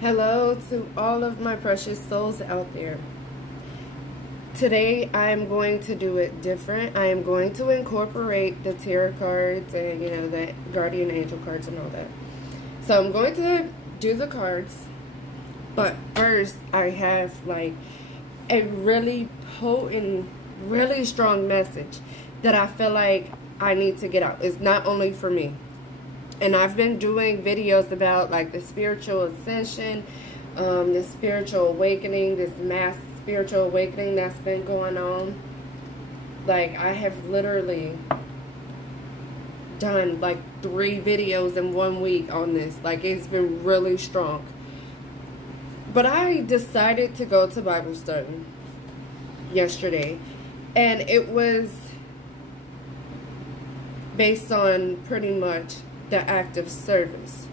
Hello to all of my precious souls out there. Today I am going to do it different. I am going to incorporate the tarot cards and the guardian angel cards and all that. So I'm going to do the cards, but first I have like a really potent, really strong message that I feel like I need to get out. It's not only for me. And I've been doing videos about like the spiritual ascension, the spiritual awakening, this mass spiritual awakening that's been going on. Like, I have literally done like 3 videos in 1 week on this. Like, it's been really strong. But I decided to go to Bible study yesterday, and it was based on pretty much the act of service,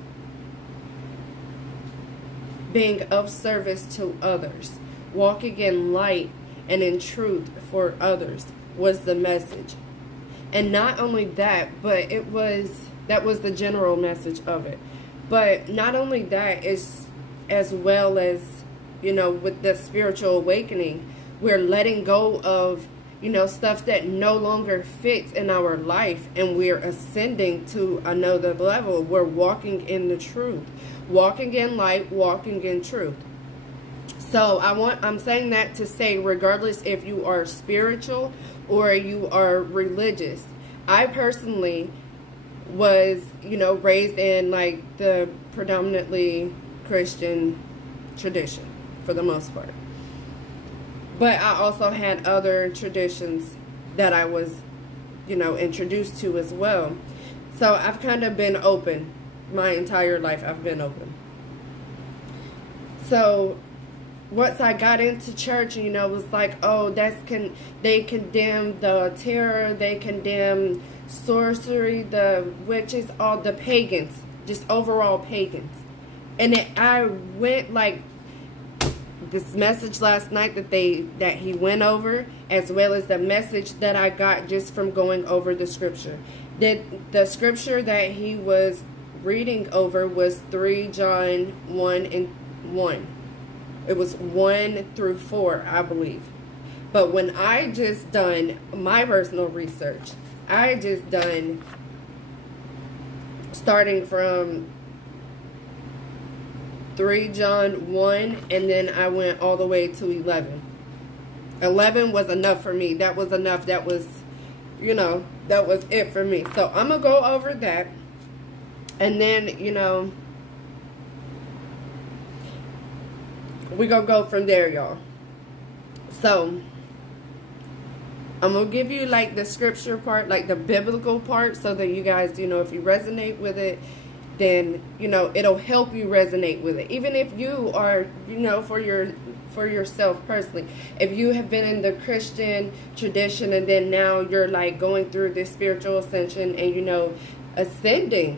being of service to others, walking in light and in truth for others was the message. And not only that, but that was the general message of it. But not only that, is as well as, with the spiritual awakening, we're letting go of stuff that no longer fits in our life, and we're ascending to another level. We're walking in the truth, walking in light, walking in truth. So I'm saying that to say, regardless if you are spiritual or you are religious, I personally was, raised in like the predominantly Christian tradition for the most part. But I also had other traditions that I was, introduced to as well. So I've kind of been open. My entire life I've been open. So once I got into church, it was like, oh, they condemn the terror, they condemn sorcery, the witches, all the pagans, just overall pagans. And I went like, this message last night that he went over, as well as the message that I got just from going over the scripture. The scripture that he was reading over was 3 John 1 and 1. It was 1 through 4, I believe. But when I just done my personal research, I just done starting from 3 John 1, and then I went all the way to 11. 11 was enough for me. That was enough. That was, that was it for me. So I'm going to go over that. And then, we're going to go from there, y'all. So I'm going to give you like the scripture part, like the biblical part, so that you guys, if you resonate with it, then it'll help you resonate with it. Even if you are, for yourself personally, if you have been in the Christian tradition and then now you're like going through this spiritual ascension and ascending,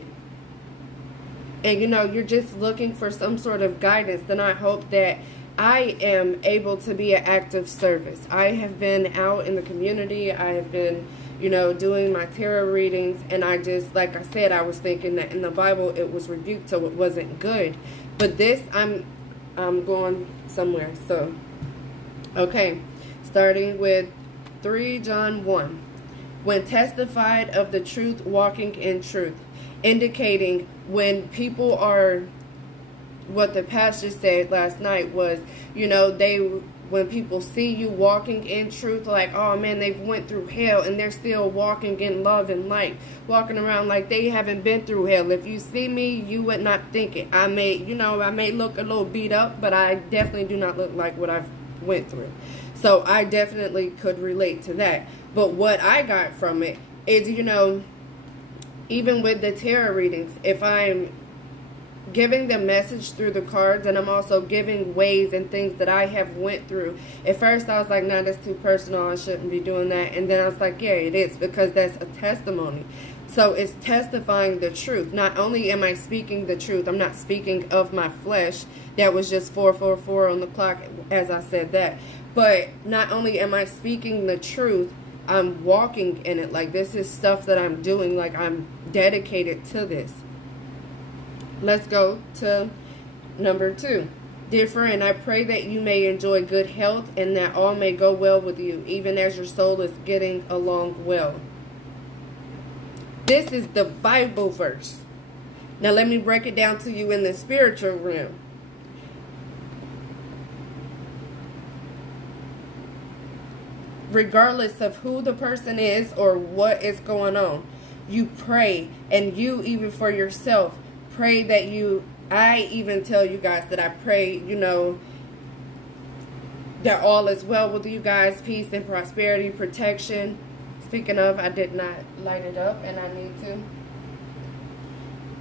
and you're just looking for some sort of guidance, then I hope that I am able to be an active service. I have been out in the community. I have been doing my tarot readings, and I just, like I said, I was thinking that in the Bible it was rebuked, so it wasn't good. But this, I'm going somewhere. So, okay, starting with 3 John 1. When testified of the truth, walking in truth, indicating when people are, what the pastor said last night was, when people see you walking in truth, like, oh man, they've went through hell and they're still walking in love and light, walking around like they haven't been through hell. If you see me, you would not think it. I may look a little beat up, but I definitely do not look like what I've went through. So I definitely could relate to that. But what I got from it is, even with the tarot readings, if I'm giving the message through the cards, and I'm also giving ways and things that I have went through. At first I was like, nah, that's too personal, I shouldn't be doing that. And then I was like, yeah, it is, because that's a testimony. So it's testifying the truth. Not only am I speaking the truth, I'm not speaking of my flesh. That was just 444 on the clock as I said that. But not only am I speaking the truth, I'm walking in it. Like, this is stuff that I'm doing. Like, I'm dedicated to this. Let's go to Number 2. Dear friend, I pray that you may enjoy good health and that all may go well with you, even as your soul is getting along well. This is the Bible verse. Now let me break it down to you in the spiritual realm. Regardless of who the person is or what is going on, you pray, and you even for yourself pray that I even tell you guys that I pray, that all is well with you guys, peace and prosperity, protection. Speaking of, I did not light it up, and I need to.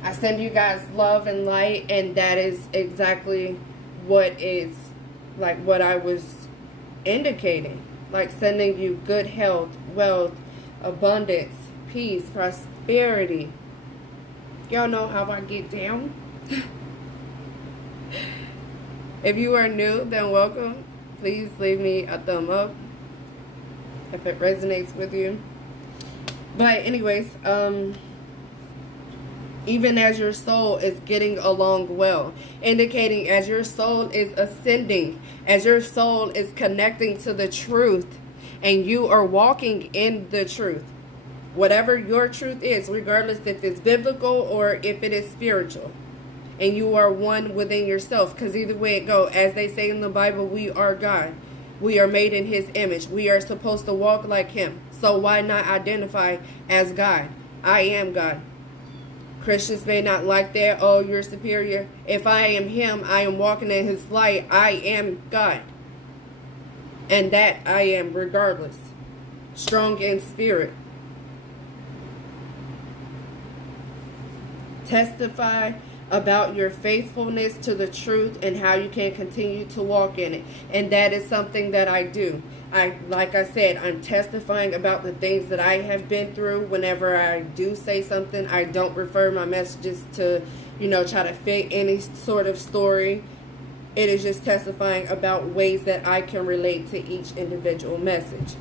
I send you guys love and light, and that is exactly what I was indicating. Like sending you good health, wealth, abundance, peace, prosperity. Y'all know how I get down. If you are new, then welcome. Please leave me a thumb up if it resonates with you. But anyways, even as your soul is getting along well, indicating as your soul is ascending, as your soul is connecting to the truth, and you are walking in the truth, whatever your truth is, regardless if it's biblical or if it is spiritual, and you are one within yourself, because either way it go, as they say in the Bible, we are God. We are made in his image. We are supposed to walk like him. So why not identify as God? I am God. Christians may not like that. Oh, you're superior. If I am him, I am walking in his light. I am God. And that I am regardless. Strong in spirit. Testify about your faithfulness to the truth and how you can continue to walk in it. And that is something that I do. Like I said, I'm testifying about the things that I have been through. Whenever I do say something, I don't refer my messages to, try to fit any sort of story. It is just testifying about ways that I can relate to each individual message.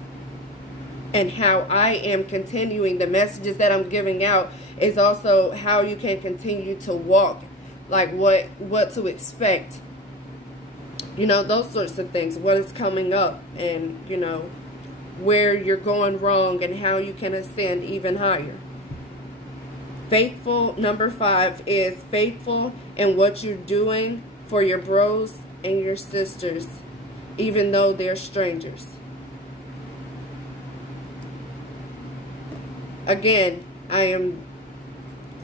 And how I am continuing the messages that I'm giving out is also how you can continue to walk, like what to expect. Those sorts of things, what is coming up, and, where you're going wrong and how you can ascend even higher. Faithful, number 5, is faithful in what you're doing for your bros and your sisters, even though they're strangers. Again, I am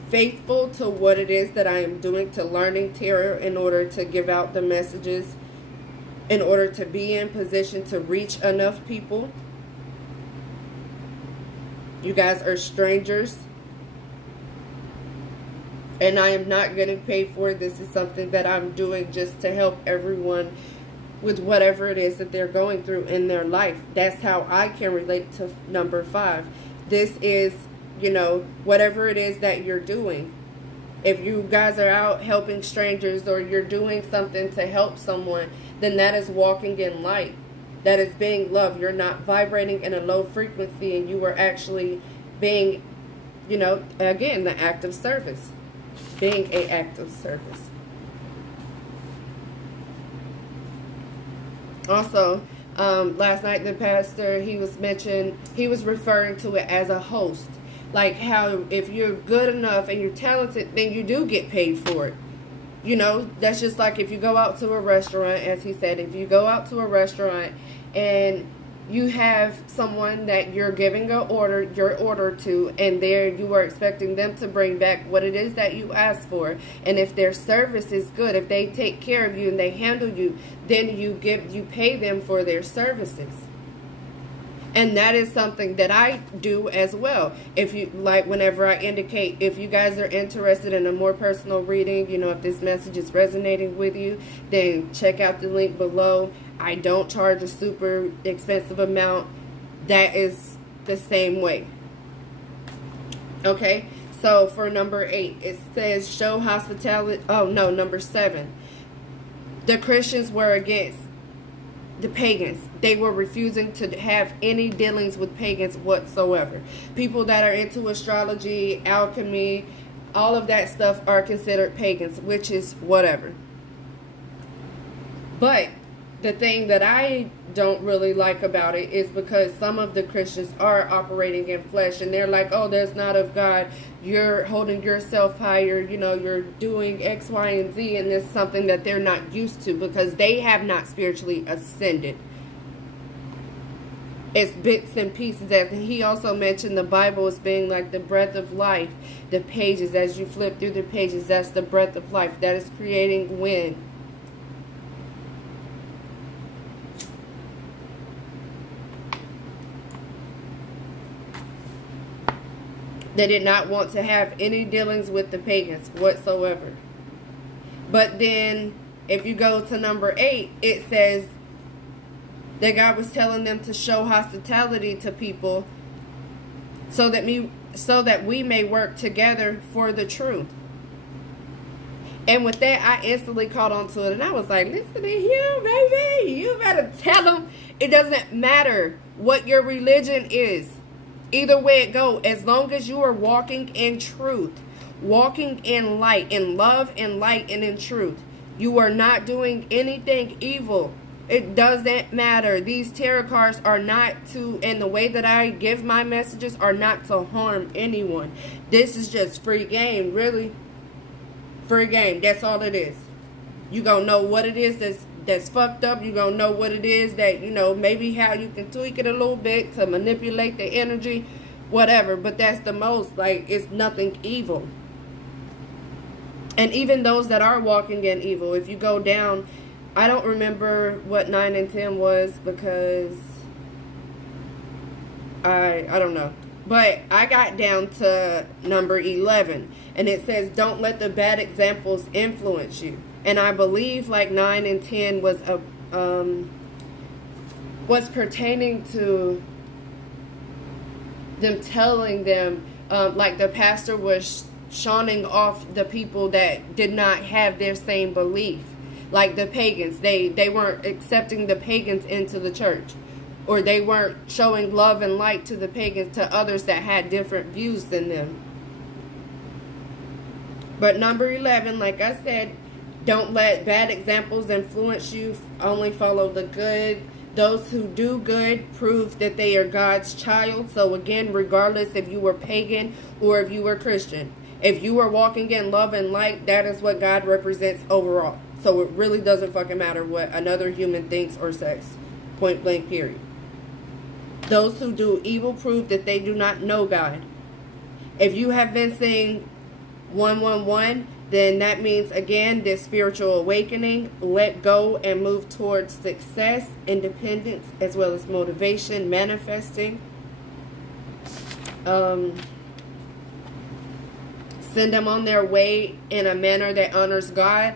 faithful to what it is that I am doing, to learning tarot in order to give out the messages, in order to be in position to reach enough people. You guys are strangers, and I am not getting paid for it. This is something that I'm doing just to help everyone with whatever it is that they're going through in their life. That's how I can relate to number 5. This is, whatever it is that you're doing. If you guys are out helping strangers, or you're doing something to help someone, then that is walking in light. That is being love. You're not vibrating in a low frequency, and you are actually being, again, the act of service. Being an act of service. Also, last night the pastor, he was referring to it as a host. Like how if you're good enough and you're talented, then you do get paid for it. That's just like if you go out to a restaurant, as he said, if you go out to a restaurant and you have someone that you're giving your order to, and there you are expecting them to bring back what it is that you asked for. And if their service is good, if they take care of you and they handle you, then you pay them for their services. And that is something that I do as well. If you like, whenever I indicate, if you guys are interested in a more personal reading, if this message is resonating with you, then check out the link below. I don't charge a super expensive amount. That is the same way. Okay, so for number 8, it says show hospitality. Oh no, number 7. The Christians were against the pagans. They were refusing to have any dealings with pagans whatsoever. People that are into astrology, alchemy, all of that stuff are considered pagans, which is whatever. But the thing that I don't really like about it is because some of the Christians are operating in flesh, and they're like, oh, there's not of God. You're holding yourself higher. You know, you're doing X, Y, and Z, and it's something that they're not used to because they have not spiritually ascended. It's bits and pieces. As he also mentioned, the Bible as being like the breath of life. The pages, as you flip through the pages, that's the breath of life. That is creating wind. They did not want to have any dealings with the pagans whatsoever. But then, if you go to number 8, it says that God was telling them to show hospitality to people so that we may work together for the truth. And with that, I instantly caught on to it. And I was like, listen to you, baby. You better tell them it doesn't matter what your religion is. Either way it go, as long as you are walking in truth, walking in light, in love and light and in truth, you are not doing anything evil. It doesn't matter. These tarot cards are not to, and the way that I give my messages are not to harm anyone. This is just free game, really. Free game. That's all it is. You gonna know what it is that's fucked up. You gonna know what it is that, you know, maybe how you can tweak it a little bit to manipulate the energy, whatever. But that's the most, like, it's nothing evil. And even those that are walking in evil, if you go down, I don't remember what 9 and 10 was because I don't know. But I got down to number 11, and it says, don't let the bad examples influence you. And I believe like 9 and 10 was pertaining to them telling them, like the pastor was shunning off the people that did not have their same belief. Like the pagans, they weren't accepting the pagans into the church. Or they weren't showing love and light to the pagans, to others that had different views than them. But number 11, like I said, don't let bad examples influence you. Only follow the good. Those who do good prove that they are God's child. So again, regardless if you were pagan or if you were Christian, if you are walking in love and light, that is what God represents overall. So it really doesn't fucking matter what another human thinks or says. Point blank, period. Those who do evil prove that they do not know God. If you have been saying 111, then that means, again, this spiritual awakening. Let go and move towards success, independence, as well as motivation, manifesting. Send them on their way in a manner that honors God.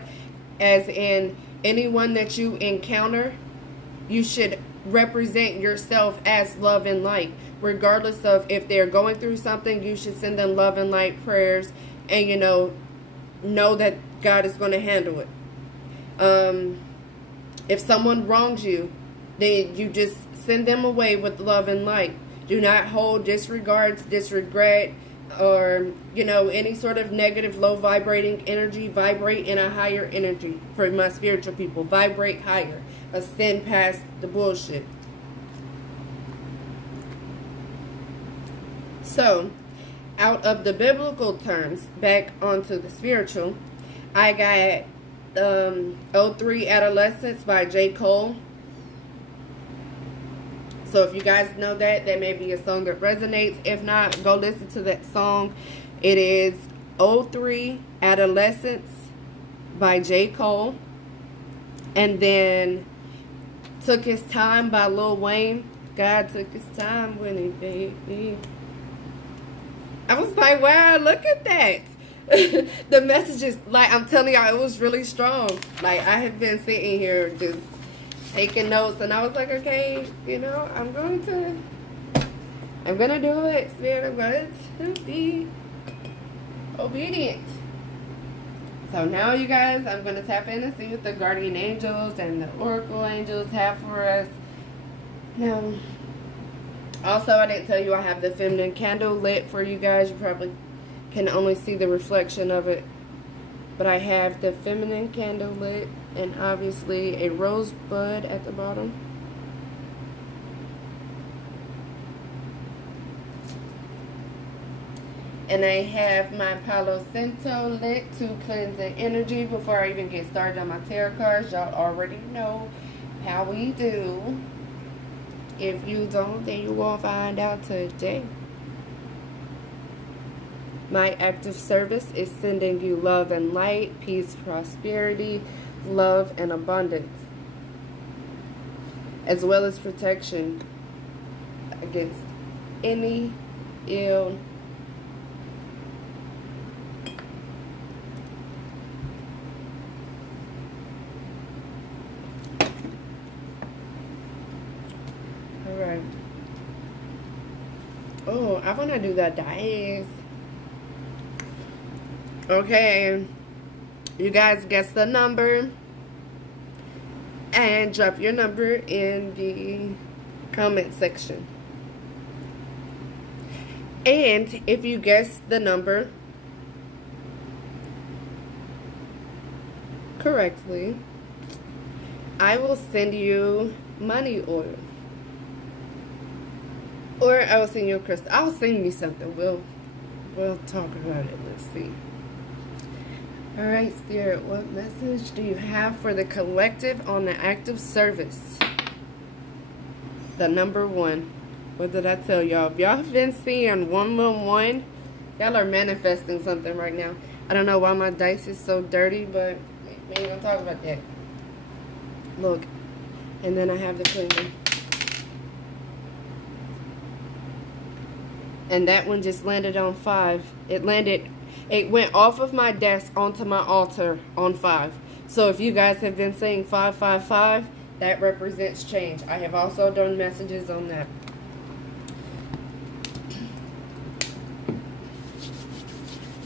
As in, anyone that you encounter, you should represent yourself as love and light. Regardless of if they're going through something, you should send them love and light prayers. And, you know that God is going to handle it. If someone wrongs you, then you just send them away with love and light. Do not hold disregards, disregret, or, you know, any sort of negative, low vibrating energy. Vibrate in a higher energy. For my spiritual people, vibrate higher. Ascend past the bullshit. So, out of the biblical terms, back onto the spiritual, I got 03 Adolescence by J. Cole. So if you guys know that may be a song that resonates. If not, go listen to that song. It is 03 Adolescence by J. Cole. And then Took His Time by Lil Wayne. God took his time when he made me. I was like, wow, look at that. The messages, like, I'm telling y'all, it was really strong. Like, I have been sitting here just taking notes, and I was like, okay, you know, I'm going to do it, Spirit. I'm going to be obedient. So now, you guys, I'm going to tap in and see what the guardian angels and the oracle angels have for us. Now, also, I didn't tell you I have the feminine candle lit for you guys. You probably can only see the reflection of it. But I have the feminine candle lit, and obviously a rosebud at the bottom. And I have my Palo Santo lit to cleanse the energy before I even get started on my tarot cards. Y'all already know how we do. If you don't, then you won't find out today. My active service is sending you love and light, peace, prosperity, love, and abundance, as well as protection against any ill Alright. Oh, I want to do the dice. Okay. You guys guess the number. And drop your number in the comment section. And if you guess the number correctly, I will send you money order. Or I will send you a crystal. I'll send you something. We'll talk about it. Let's see. Alright, Spirit, what message do you have for the collective on the active service? The number 1. What did I tell y'all? If y'all have been seeing 111, y'all are manifesting something right now. I don't know why my dice is so dirty, but we ain't gonna talk about that. Look. And then I have the cleaner. And that one just landed on 5. It went off of my desk onto my altar on 5. So if you guys have been saying 555, that represents change. I have also done messages on that.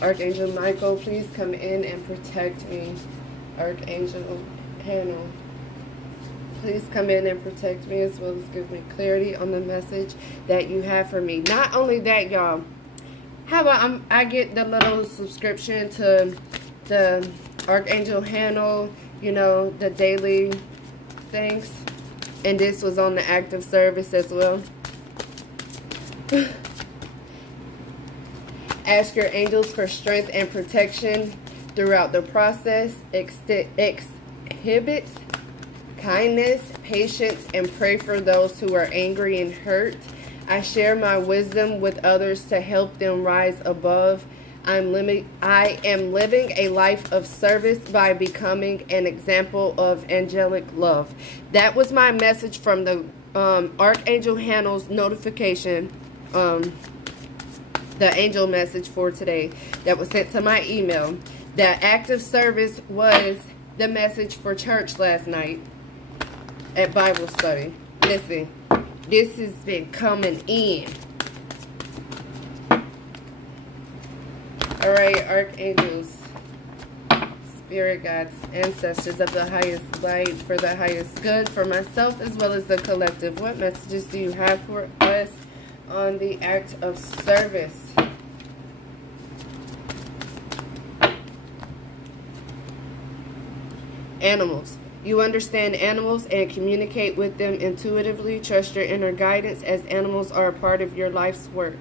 Archangel Michael, please come in and protect me. Archangel Hannah, please come in and protect me, as well as give me clarity on the message that you have for me. Not only that, y'all, how about I get the little subscription to the Archangel Hannah, you know, the daily things. And this was on the active service as well. Ask your angels for strength and protection throughout the process. Exhibit kindness, patience, and pray for those who are angry and hurt. I share my wisdom with others to help them rise above. I am living a life of service by becoming an example of angelic love. That was my message from the Archangel Hannah's notification, the angel message for today that was sent to my email. The active service was the message for church last night at Bible study. Listen, this has been coming in. Alright, archangels, spirit guides, ancestors of the highest light, for the highest good, for myself as well as the collective. What messages do you have for us on the act of service? Animals. You understand animals and communicate with them intuitively. Trust your inner guidance, as animals are a part of your life's work.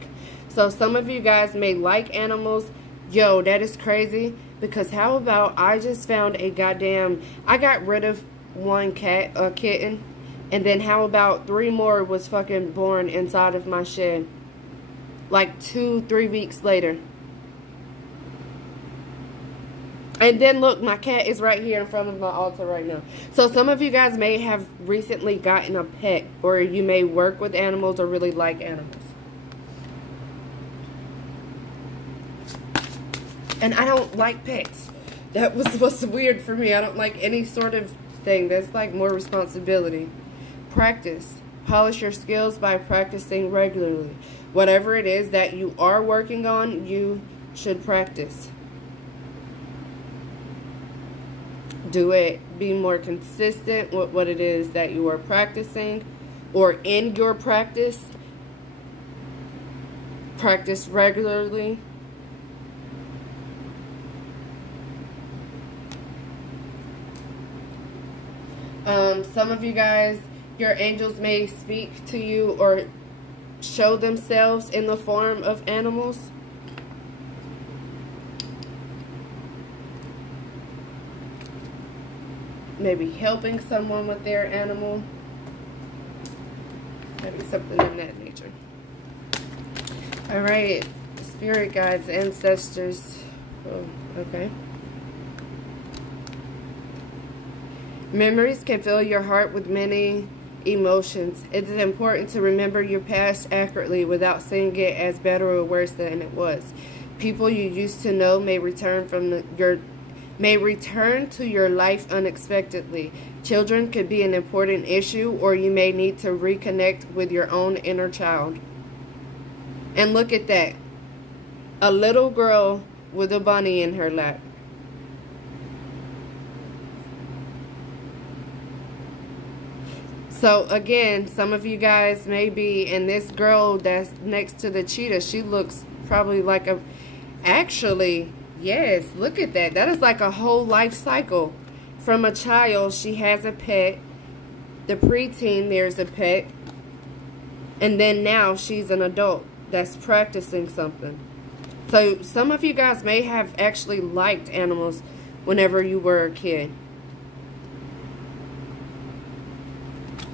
So some of you guys may like animals. Yo, that is crazy, because how about I just found a goddamn, I got rid of one kitten, and then how about 3 more was fucking born inside of my shed, like 2-3 weeks later. And then look, my cat is right here in front of my altar right now. So some of you guys may have recently gotten a pet, or you may work with animals or really like animals. And I don't like pets. That was what's weird for me. I don't like any sort of thing. That's like more responsibility. Practice. Polish your skills by practicing regularly. Whatever it is that you are working on, you should practice. Do it. Be more consistent with what it is that you are practicing, or in your practice. Practice regularly. Some of you guys, your angels may speak to you or show themselves in the form of animals. Maybe helping someone with their animal. Maybe something in that nature. Alright, spirit guides, ancestors. Oh, okay. Memories can fill your heart with many emotions. It is important to remember your past accurately without seeing it as better or worse than it was. People you used to know may return to your life unexpectedly. Children could be an important issue, or you may need to reconnect with your own inner child. And look at that. A little girl with a bunny in her lap. So again, some of you guys may be, and this girl that's next to the cheetah, she looks probably like a, actually, yes, look at that. That is like a whole life cycle. From a child, she has a pet. The preteen, there's a pet. And then now she's an adult that's practicing something. So some of you guys may have actually liked animals whenever you were a kid.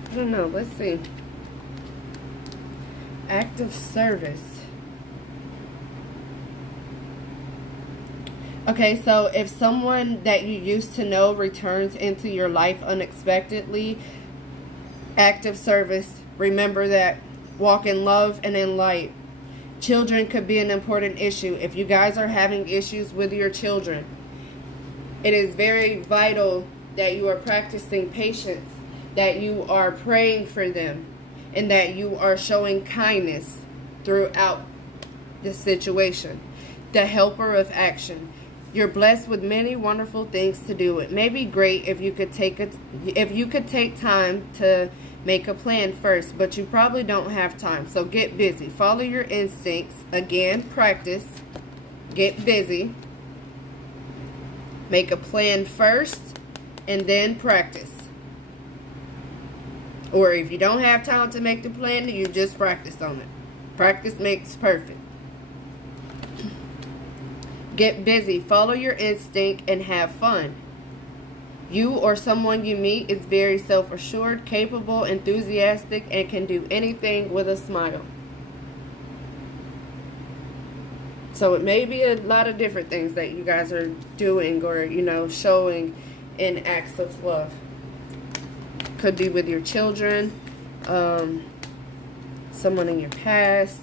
I don't know. Let's see. Act of service. Okay, so if someone that you used to know returns into your life unexpectedly, act of service, remember that. Walk in love and in light. Children could be an important issue. If you guys are having issues with your children, it is very vital that you are practicing patience, that you are praying for them, and that you are showing kindness throughout the situation. The helper of action. You're blessed with many wonderful things to do. It may be great if you could take time to make a plan first, but you probably don't have time. So get busy. Follow your instincts. Again, practice. Get busy. Make a plan first and then practice. Or if you don't have time to make the plan, you just practice on it. Practice makes perfect. Get busy. Follow your instinct and have fun. You or someone you meet is very self-assured, capable, enthusiastic, and can do anything with a smile. So it may be a lot of different things that you guys are doing or, you know, showing in acts of love. Could be with your children, someone in your past.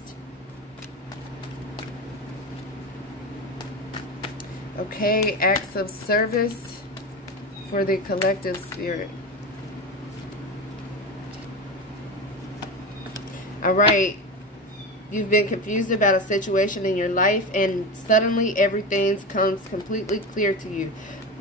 Okay, acts of service for the collective spirit. Alright, you've been confused about a situation in your life and suddenly everything comes completely clear to you.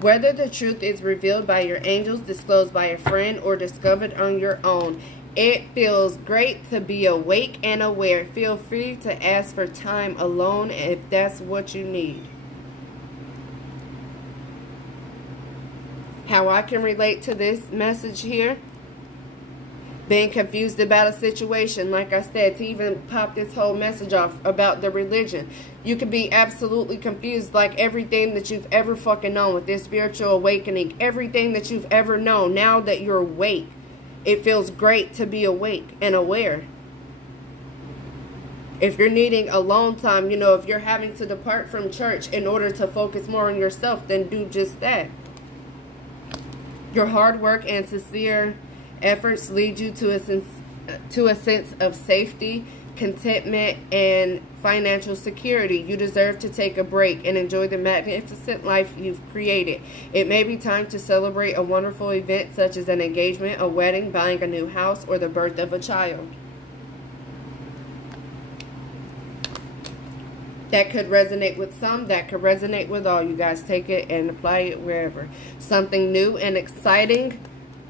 Whether the truth is revealed by your angels, disclosed by a friend, or discovered on your own, it feels great to be awake and aware. Feel free to ask for time alone if that's what you need. How I can relate to this message here. Being confused about a situation, like I said, to even pop this whole message off about the religion. You can be absolutely confused, like everything that you've ever fucking known with this spiritual awakening. Everything that you've ever known, now that you're awake. It feels great to be awake and aware. If you're needing alone time, you know, if you're having to depart from church in order to focus more on yourself, then do just that. Your hard work and sincere efforts lead you to a sense of safety, contentment, and financial security. You deserve to take a break and enjoy the magnificent life you've created. It may be time to celebrate a wonderful event such as an engagement, a wedding, buying a new house, or the birth of a child. That could resonate with some, that could resonate with all. You guys take it and apply it wherever. Something new and exciting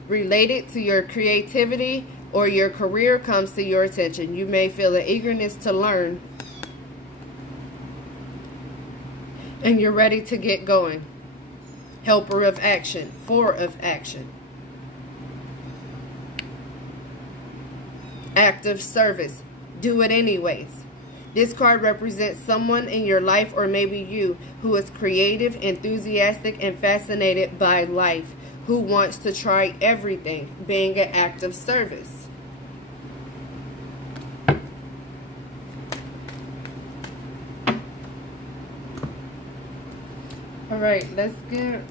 related to your creativity or your career comes to your attention. You may feel an eagerness to learn and you're ready to get going. Helper of action, four of action. Active service. Do it anyways. This card represents someone in your life, or maybe you, who is creative, enthusiastic, and fascinated by life, who wants to try everything, being an active service. Alright, let's get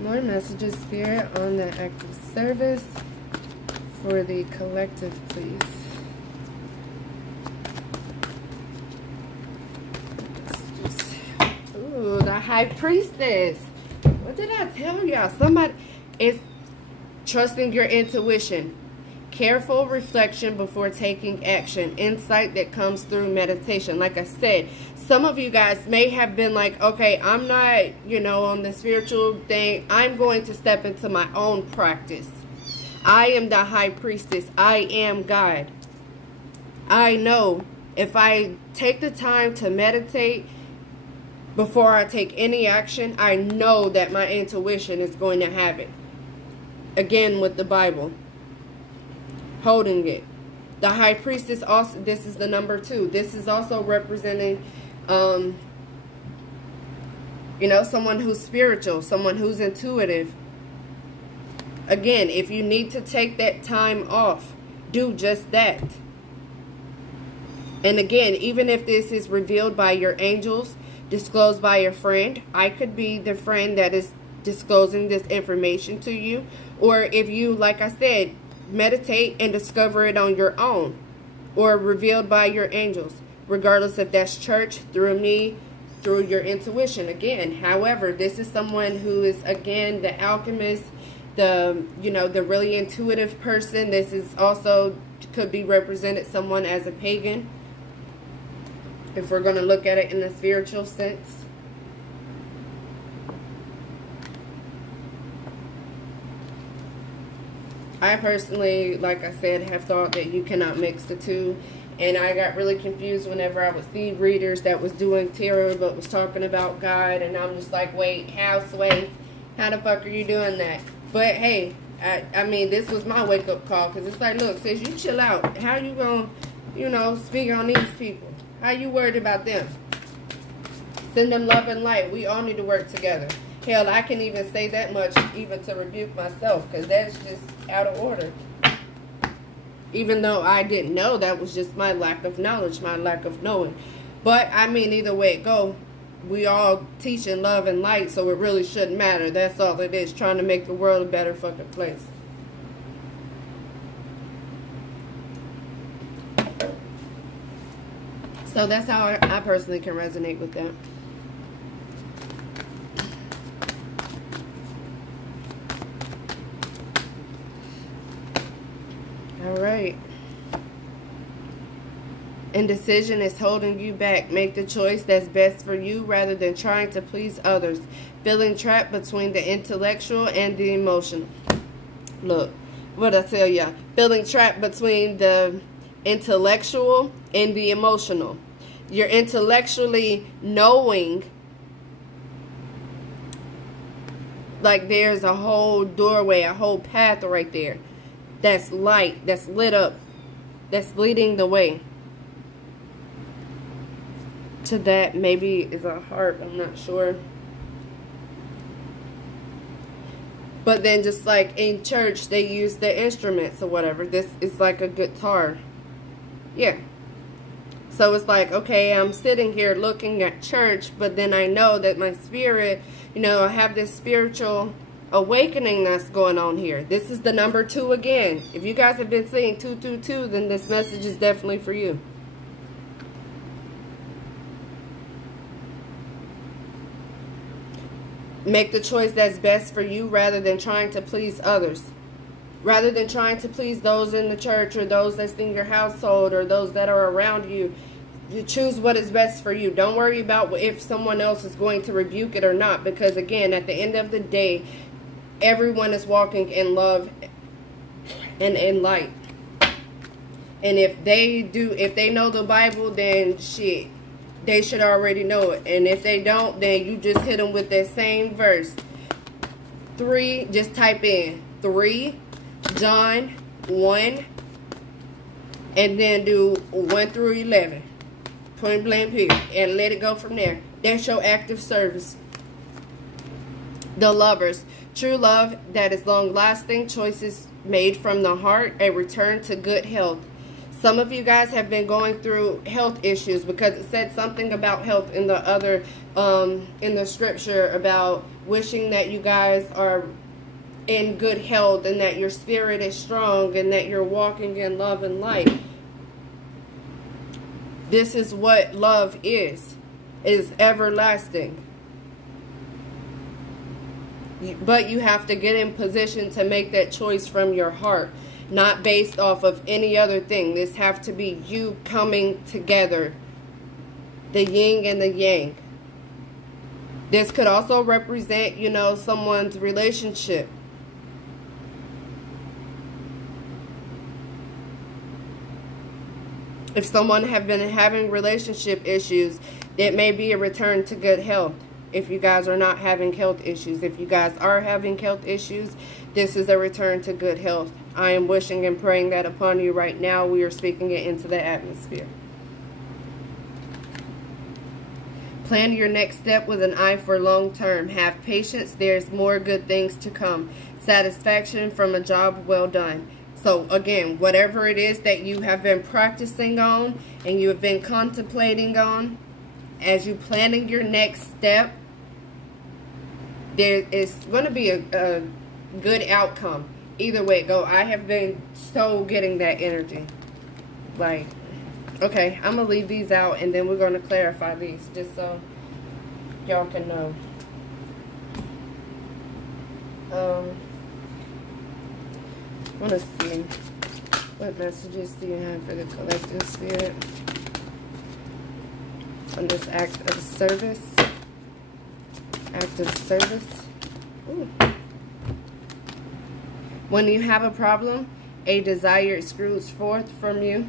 more messages, Spirit, on the active service for the collective, please. Ooh, the High Priestess. What did I tell y'all? Somebody is trusting your intuition. Careful reflection before taking action. Insight that comes through meditation. Like I said, some of you guys may have been like, okay, I'm not, you know, on the spiritual thing. I'm going to step into my own practice. I am the High Priestess. I am God. I know if I take the time to meditate before I take any action, I know that my intuition is going to have it. Again, with the Bible, holding it. The High Priestess also, this is the number 2. This is also representing, you know, someone who's spiritual, someone who's intuitive. Again, if you need to take that time off, do just that. And again, even if this is revealed by your angels, disclosed by your friend, I could be the friend that is disclosing this information to you. Or if you, like I said, meditate and discover it on your own, or revealed by your angels, regardless if that's church, through me, through your intuition. Again, however, this is someone who is, again, the alchemist, the, you know, the really intuitive person. This is also could be represented someone as a pagan, if we're going to look at it in a spiritual sense. I personally, like I said, have thought that you cannot mix the two. And I got really confused whenever I would see readers that was doing tarot but was talking about God. And I'm just like, wait, how, Sway? How the fuck are you doing that? But hey, I mean, this was my wake-up call. Because it's like, look, sis, you chill out. How you going to, you know, speak on these people? How you worried about them? Send them love and light. We all need to work together. Hell, I can even say that much even to rebuke myself, because that's just out of order. Even though I didn't know, that was just my lack of knowledge, my lack of knowing. But, I mean, either way it go, we all teaching love and light, so it really shouldn't matter. That's all it is, trying to make the world a better fucking place. So that's how I personally can resonate with that. All right. Indecision is holding you back. Make the choice that's best for you rather than trying to please others. Feeling trapped between the intellectual and the emotional. Look, what I tell y'all. Feeling trapped between the intellectual and the emotional. You're intellectually knowing, like there's a whole doorway, a whole path right there that's light, that's lit up, that's leading the way to that. Maybe is a heart, I'm not sure. But then just like in church they use the instruments or whatever, this is like a guitar. Yeah. So it's like, okay, I'm sitting here looking at church, but then I know that my spirit, you know, I have this spiritual awakening that's going on here. This is the number 2 again. If you guys have been seeing 222, then this message is definitely for you. Make the choice that's best for you rather than trying to please others. Rather than trying to please those in the church or those that's in your household or those that are around you, you choose what is best for you. Don't worry about if someone else is going to rebuke it or not, because again, at the end of the day, everyone is walking in love and in light. And if they know the Bible, then shit, they should already know it. And if they don't, then you just hit them with that same verse. 3, just type in 3 John 1 And then do 1 through 11. Point blank period. And let it go from there. That's your active service. The lovers. True love that is long-lasting. Choices made from the heart. A return to good health. Some of you guys have been going through health issues because it said something about health in the other, in the scripture about wishing that you guys are in good health and that your spirit is strong and that you're walking in love and light. This is what love is everlasting. But you have to get in position to make that choice from your heart, not based off of any other thing. This have to be you coming together, the yin and the yang. This could also represent, you know, someone's relationship. If someone have been having relationship issues, it may be a return to good health. If you guys are not having health issues. If you guys are having health issues, this is a return to good health. I am wishing and praying that upon you right now. We are speaking it into the atmosphere. Plan your next step with an eye for long term. Have patience. There's more good things to come. Satisfaction from a job well done. So again, whatever it is that you have been practicing on and you have been contemplating on, as you planning your next step, there is going to be a good outcome. Either way it go. I have been so getting that energy. Like, okay, I'm going to leave these out and then we're going to clarify these just so y'all can know. I want to see, what messages do you have for the collective spirit on this act of service? Act of service. Ooh. When you have a problem, a desire screws forth from you.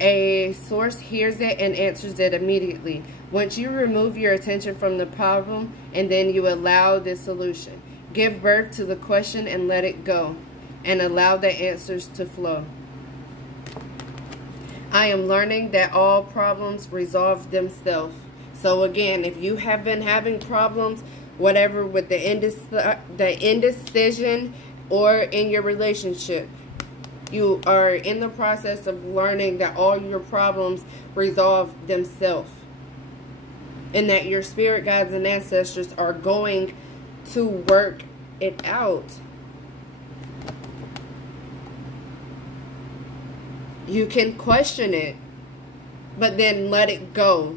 A source hears it and answers it immediately. Once you remove your attention from the problem and then you allow the solution, give birth to the question and let it go, and allow the answers to flow. I am learning that all problems resolve themselves. So again, if you have been having problems, whatever with the indecision or in your relationship, you are in the process of learning that all your problems resolve themselves. And that your spirit guides and ancestors are going to work it out. You can question it, but then let it go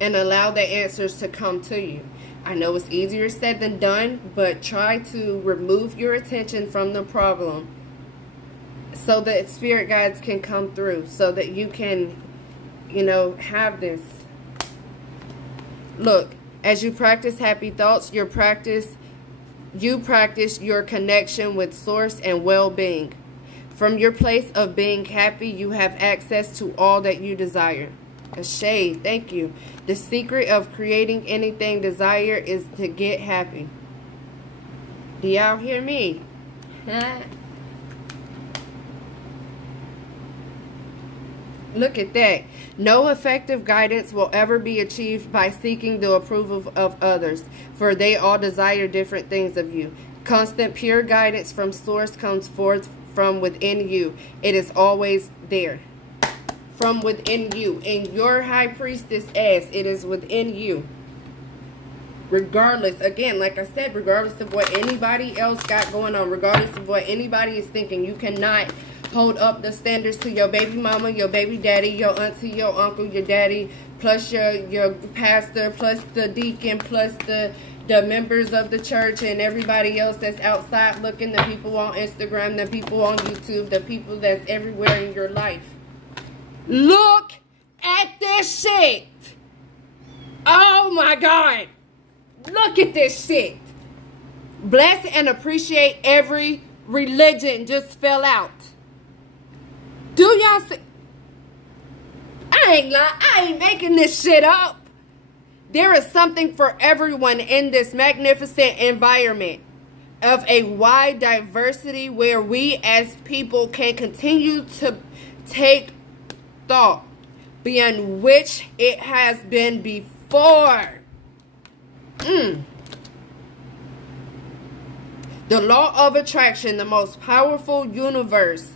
and allow the answers to come to you. I know it's easier said than done, but try to remove your attention from the problem so that spirit guides can come through, so that you can, you know, have this. Look, as you practice happy thoughts, you practice your connection with source and well-being. From your place of being happy, you have access to all that you desire. A shade, thank you. The secret of creating anything desired is to get happy. Do y'all hear me? Look at that. No effective guidance will ever be achieved by seeking the approval of others, for they all desire different things of you. Constant pure guidance from source comes forth from within you. It is always there. From within you. In your high priestess ass, it is within you. Regardless, again, like I said, regardless of what anybody else got going on, regardless of what anybody is thinking, you cannot hold up the standards to your baby mama, your baby daddy, your auntie, your uncle, your daddy, plus your pastor, plus the deacon, plus the members of the church and everybody else that's outside looking, the people on Instagram, the people on YouTube, the people that's everywhere in your life. Look at this shit. Oh my God. Look at this shit. Bless and appreciate every religion just fell out. Do y'all see? I ain't lying. I ain't making this shit up. There is something for everyone in this magnificent environment of a wide diversity where we as people can continue to take thought be in which it has been before. The law of attraction, the most powerful universe,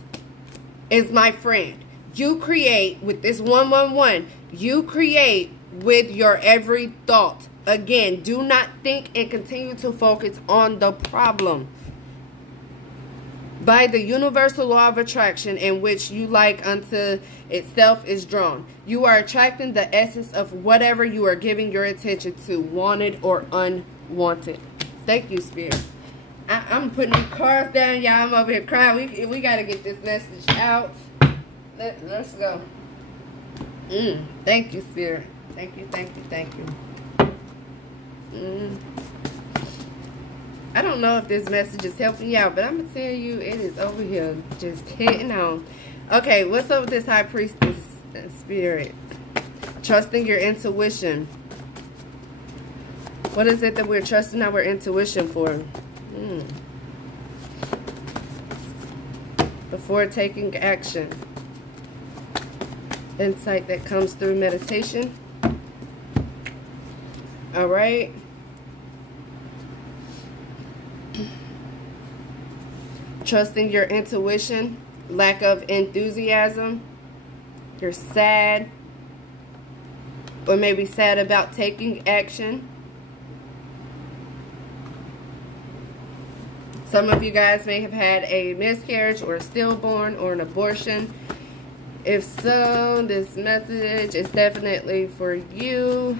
is my friend. You create with this 111. You create with your every thought. Again, do not think and continue to focus on the problem. By the universal law of attraction, in which you like unto itself is drawn. You are attracting the essence of whatever you are giving your attention to, wanted or unwanted. Thank you, Spirit. I'm putting these cards down, y'all. I'm over here crying. We got to get this message out. Let's go. Thank you, Spirit. Thank you, thank you, thank you. I don't know if this message is helping you out, but I'm going to tell you, it is over here just hitting on. Okay, what's up with this High Priestess Spirit? Trusting your intuition. What is it that we're trusting our intuition for? Before taking action. Insight that comes through meditation. All right. Trusting your intuition. Lack of enthusiasm. You're sad. Or maybe sad about taking action. Some of you guys may have had a miscarriage or a stillborn or an abortion. If so, this message is definitely for you.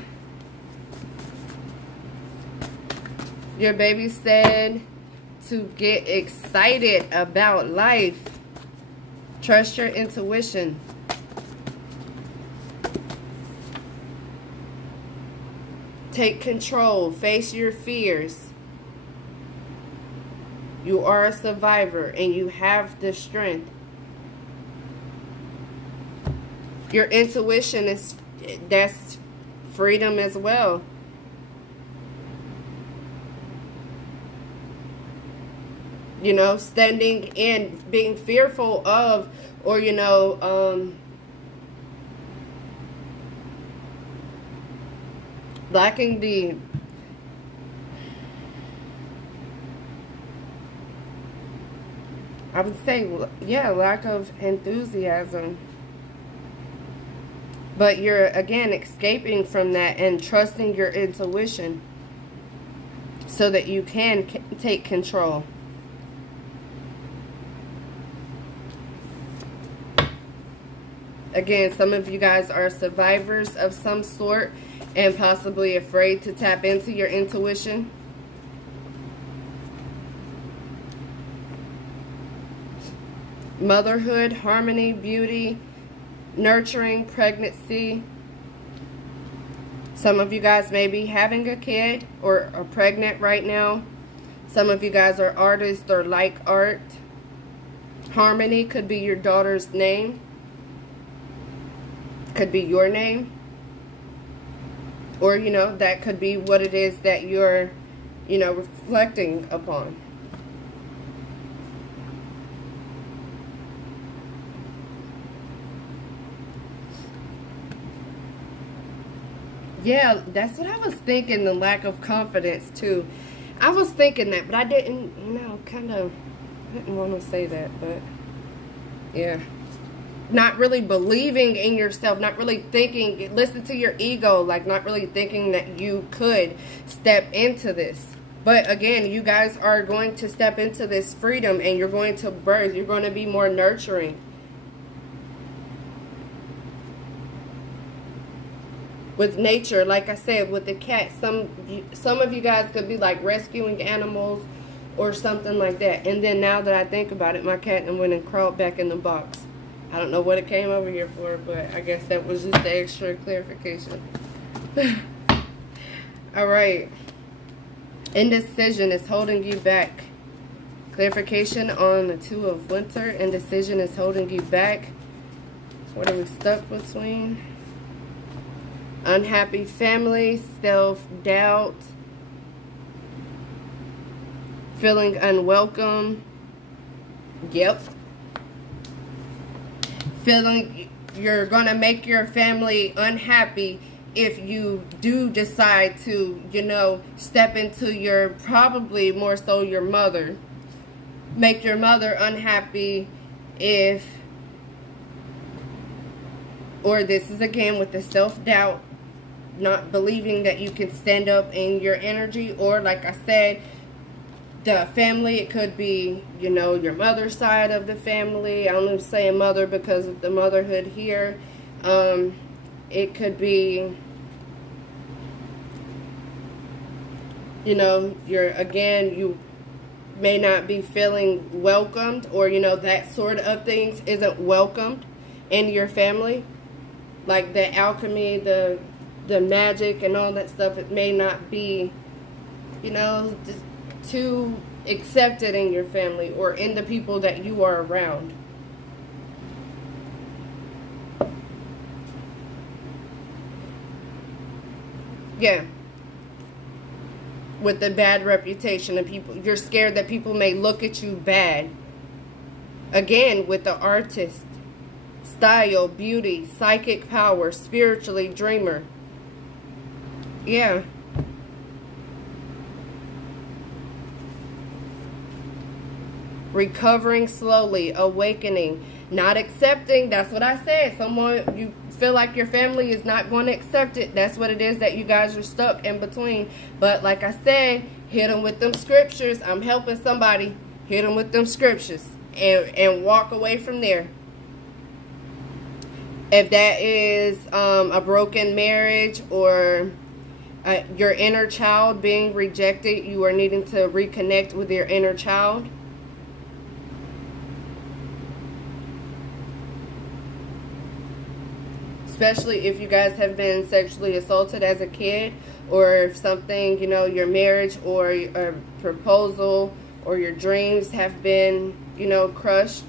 Your baby said to get excited about life. Trust your intuition. Take control. Face your fears. You are a survivor and you have the strength. Your intuition that's freedom as well. You know, standing in, being fearful of, or, you know, lacking the, I would say, yeah, lack of enthusiasm. But you're, again, escaping from that and trusting your intuition so that you can take control. Again, some of you guys are survivors of some sort and possibly afraid to tap into your intuition. Motherhood, harmony, beauty, nurturing, pregnancy. Some of you guys may be having a kid or are pregnant right now. Some of you guys are artists or like art. Harmony could be your daughter's name. Could be your name. Or, you know, that could be what it is that you're, you know, reflecting upon. Yeah, that's what I was thinking, the lack of confidence, too. I was thinking that, but I didn't, you know, kind of didn't want to say that, but, yeah. Not really believing in yourself, not really thinking, listen to your ego, like not really thinking that you could step into this. But again, you guys are going to step into this freedom and you're going to birth. You're going to be more nurturing. With nature, like I said, with the cat, some of you guys could be like rescuing animals or something like that. And then now that I think about it, my cat went and crawled back in the box. I don't know what it came over here for, but I guess that was just the extra clarification. All right. Indecision is holding you back. Clarification on the Two of Winter. Indecision is holding you back. What are we stuck between? Unhappy family, self-doubt, feeling unwelcome. Yep. you're going to make your family unhappy if you do decide to, you know, step into your, probably more so your mother. Make your mother unhappy if, or this is again with the self-doubt, not believing that you can stand up in your energy, or like I said, the family, it could be, you know, your mother's side of the family. I'm going to say mother because of the motherhood here. It could be, you know, you may not be feeling welcomed, or, you know, that sort of things isn't welcomed in your family. Like the alchemy, the magic and all that stuff, it may not be, you know, just too accepted in your family or in the people that you are around. Yeah. With the bad reputation of people. You're scared that people may look at you bad. Again, with the artist. Style, beauty, psychic power, spiritually dreamer. Yeah. Recovering slowly, awakening, not accepting. That's what I said. Someone, you feel like your family is not going to accept it. That's what it is that you guys are stuck in between. But like I said, hit them with them scriptures. I'm helping somebody. Hit them with them scriptures and walk away from there. If that is a broken marriage, or your inner child being rejected, you are needing to reconnect with your inner child. Especially if you guys have been sexually assaulted as a kid, or if something, you know, your marriage or a proposal or your dreams have been, you know, crushed.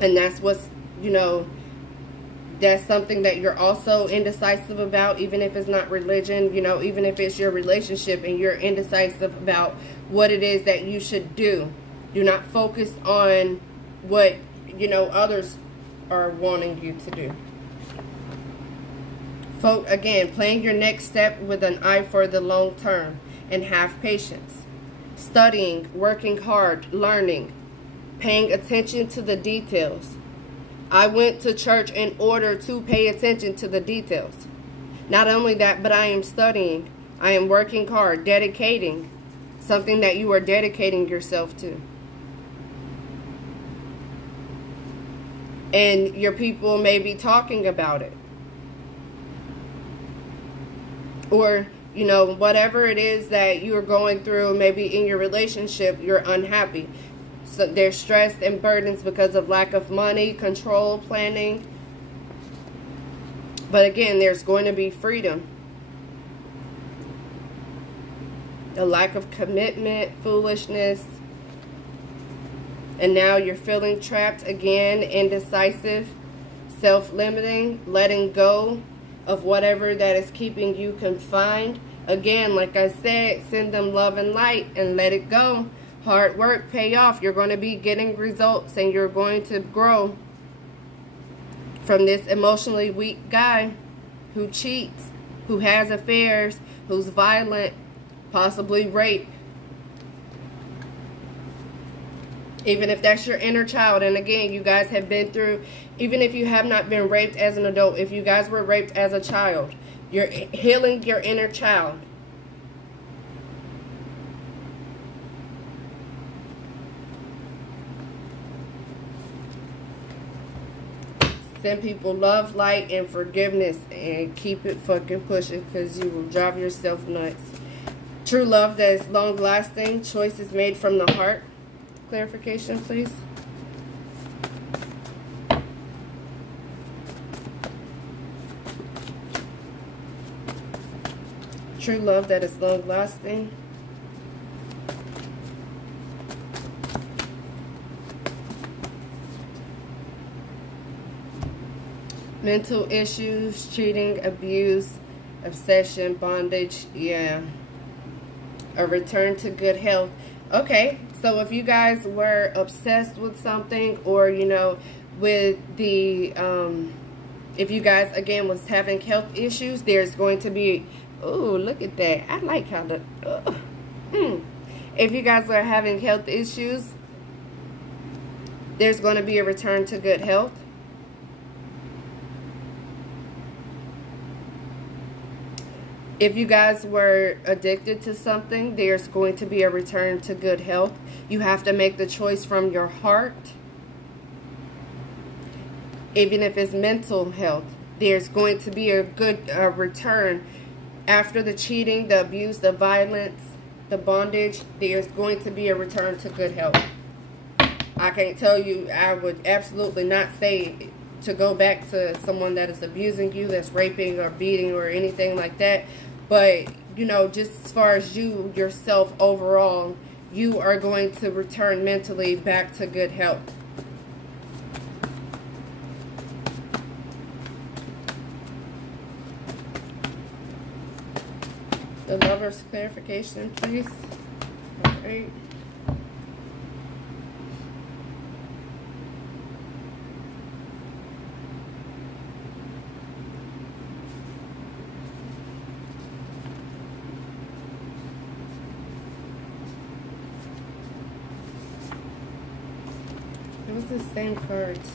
And that's what's, you know, that's something that you're also indecisive about, even if it's not religion, you know, even if it's your relationship and you're indecisive about what it is that you should do. Do not focus on what, you know, others are wanting you to do. Again, playing your next step with an eye for the long term, and have patience. Studying, working hard, learning, paying attention to the details. I went to church in order to pay attention to the details. Not only that, but I am studying. I am working hard, dedicating, something that you are dedicating yourself to. And your people may be talking about it. Or, you know, whatever it is that you are going through, maybe in your relationship, you're unhappy. So there's stress and burdens because of lack of money, control, planning. But again, there's going to be freedom. The lack of commitment, foolishness. And now you're feeling trapped again, indecisive, self-limiting, letting go of whatever that is keeping you confined. Again, like I said, send them love and light and let it go. Hard work, pay off. You're going to be getting results, and you're going to grow from this emotionally weak guy who cheats, who has affairs, who's violent, possibly rape. Even if that's your inner child. And again, you guys have been through, even if you have not been raped as an adult, if you guys were raped as a child, you're healing your inner child. Send people love, light, and forgiveness, and keep it fucking pushing, because you will drive yourself nuts. True love that is long lasting. Choices made from the heart. Clarification, please. True love that is long lasting. Mental issues, cheating, abuse, obsession, bondage. Yeah. A return to good health. Okay. So if you guys were obsessed with something, or, you know, with the, if you guys, again, was having health issues, there's going to be, oh, look at that. I like how the, if you guys are having health issues, there's going to be a return to good health. If you guys were addicted to something, there's going to be a return to good health. You have to make the choice from your heart. Even if it's mental health, there's going to be a good return. After the cheating, the abuse, the violence, the bondage, there's going to be a return to good health. I can't tell you, I would absolutely not say to go back to someone that is abusing you, that's raping or beating or anything like that. But, you know, just as far as you, yourself, overall, you are going to return mentally back to good health. The Lover's clarification, please. Okay. It was the same cards.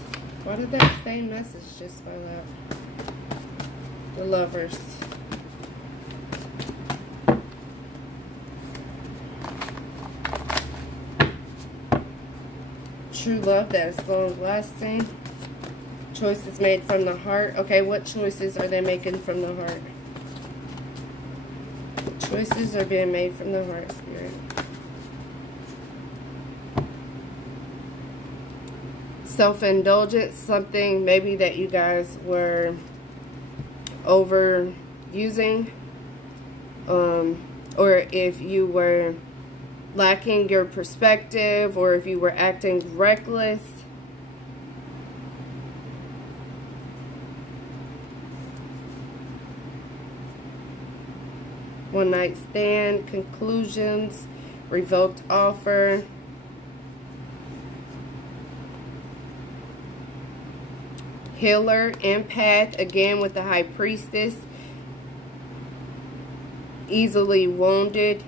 Why did that same message just fall out? The Lovers. True love that is long lasting. Choices made from the heart. Okay, what choices are they making from the heart? What choices are being made from the heart, Spirit? Self-indulgence, something maybe that you guys were overusing, or if you were lacking your perspective, or if you were acting reckless. One night stand, conclusions, revoked offer. Healer, empath, again with the High Priestess. Easily wounded.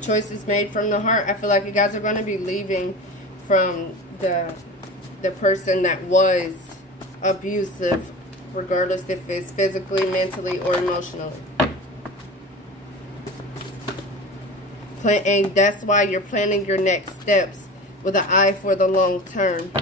Choices made from the heart. I feel like you guys are going to be leaving from the person that was abusive, regardless if it's physically, mentally, or emotionally. And that's why you're planning your next steps with an eye for the long term.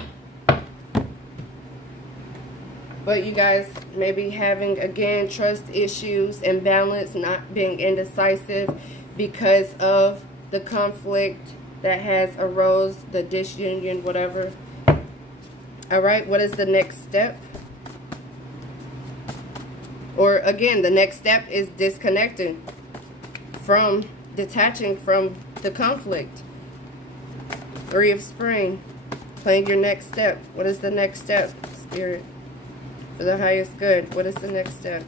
But you guys may be having, again, trust issues, imbalance, not being indecisive because of the conflict that has arose, the disunion, whatever. Alright, what is the next step? Or again, the next step is disconnecting from, detaching from the conflict. Three of Spring, playing your next step. What is the next step, Spirit? For the highest good, what is the next step?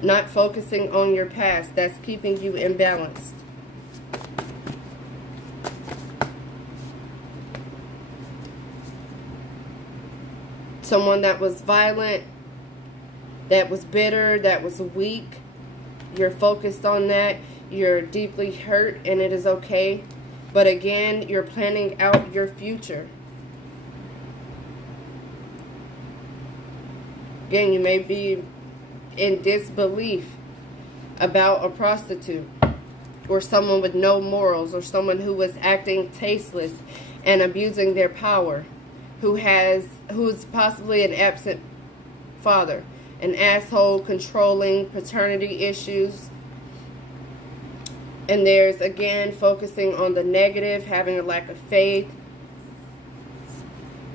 Not focusing on your past, that's keeping you imbalanced. Someone that was violent, that was bitter, that was weak, you're focused on that, you're deeply hurt, and it is okay. But again, you're planning out your future. Again, you may be in disbelief about a prostitute, or someone with no morals, or someone who was acting tasteless and abusing their power, who's possibly an absent father, an asshole, controlling, paternity issues. And there's, again, focusing on the negative, having a lack of faith,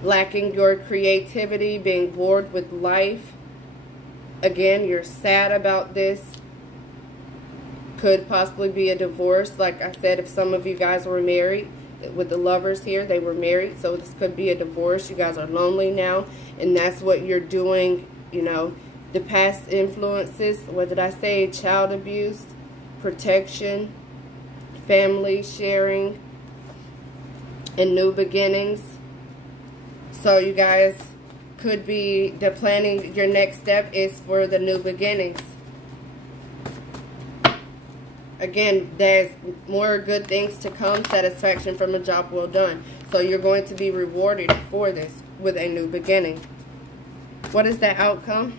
lacking your creativity, being bored with life. Again, you're sad about this. Could possibly be a divorce. Like I said, if some of you guys were married, with the lovers here. They were married, so this could be a divorce. You guys are lonely now, and that's what you're doing. You know, the past influences, what did I say? Child abuse, protection, family sharing, and new beginnings. So you guys could be, the planning, your next step is for the new beginnings. Again, there's more good things to come, satisfaction from a job well done. So you're going to be rewarded for this with a new beginning. What is the outcome,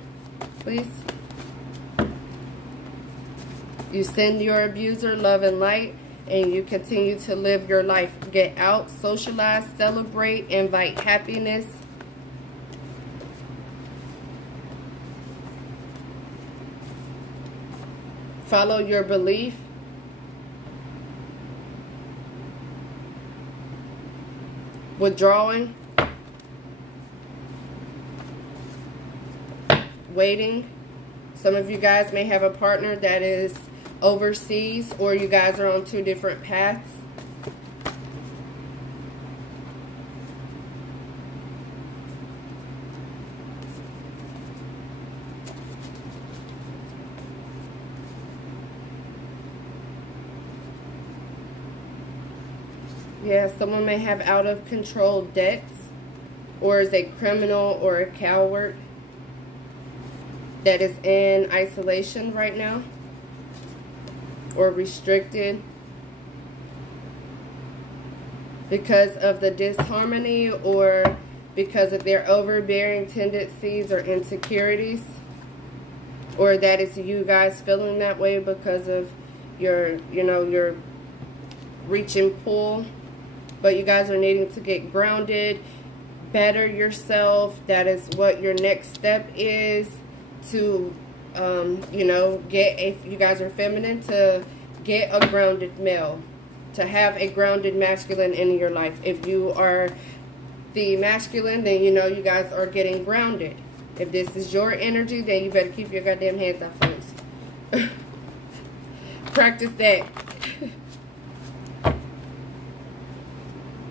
please? You send your abuser love and light, and you continue to live your life. Get out, socialize, celebrate, invite happiness. Follow your belief. Withdrawing. Waiting. Some of you guys may have a partner that is overseas, or you guys are on 2 different paths. Yeah, someone may have out of control debts, or is a criminal or a coward that is in isolation right now, or restricted because of the disharmony, or because of their overbearing tendencies or insecurities, or that is you guys feeling that way because of your, you know, your reach and pull. But you guys are needing to get grounded, better yourself. That is what your next step is, to you know, get, if you guys are feminine, to get a grounded male, to have a grounded masculine in your life. If you are the masculine, then you know you guys are getting grounded. If this is your energy, then you better keep your goddamn hands off first. Practice that.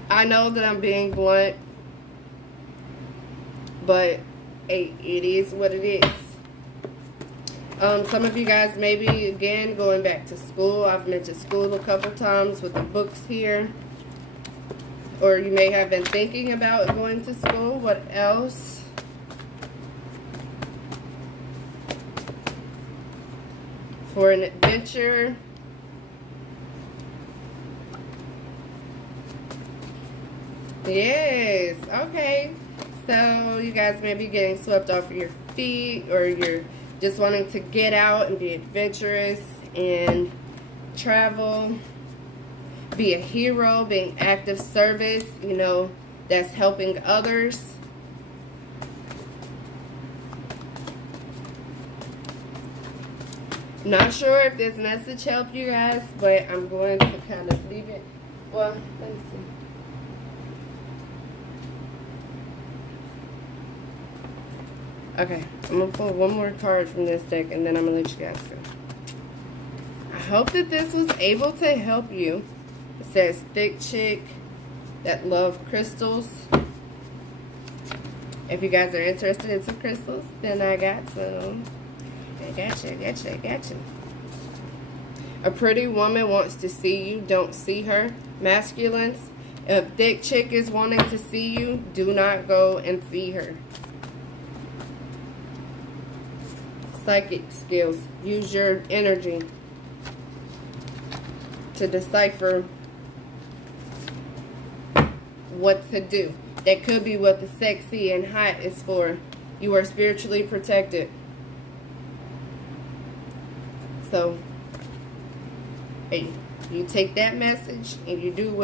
I know that I'm being blunt, but hey, it is what it is. Some of you guys may be, again, going back to school. I've mentioned school a couple times with the books here. Or you may have been thinking about going to school. What else? For an adventure. Yes, okay. So you guys may be getting swept off your feet, or you're just wanting to get out and be adventurous and travel. Be a hero, being active service, you know, that's helping others. Not sure if this message helped you guys, but I'm going to kind of leave it. Well, let me see. Okay, I'm going to pull one more card from this deck, and then I'm going to let you guys go. I hope that this was able to help you. It says, thick chick that love crystals. If you guys are interested in some crystals, then I got some. I got you. A pretty woman wants to see you. Don't see her. Masculines, if thick chick is wanting to see you, do not go and see her. Psychic skills. Use your energy to decipher what to do. That could be what the sexy and hot is for. You are spiritually protected. So, hey, you take that message and you do what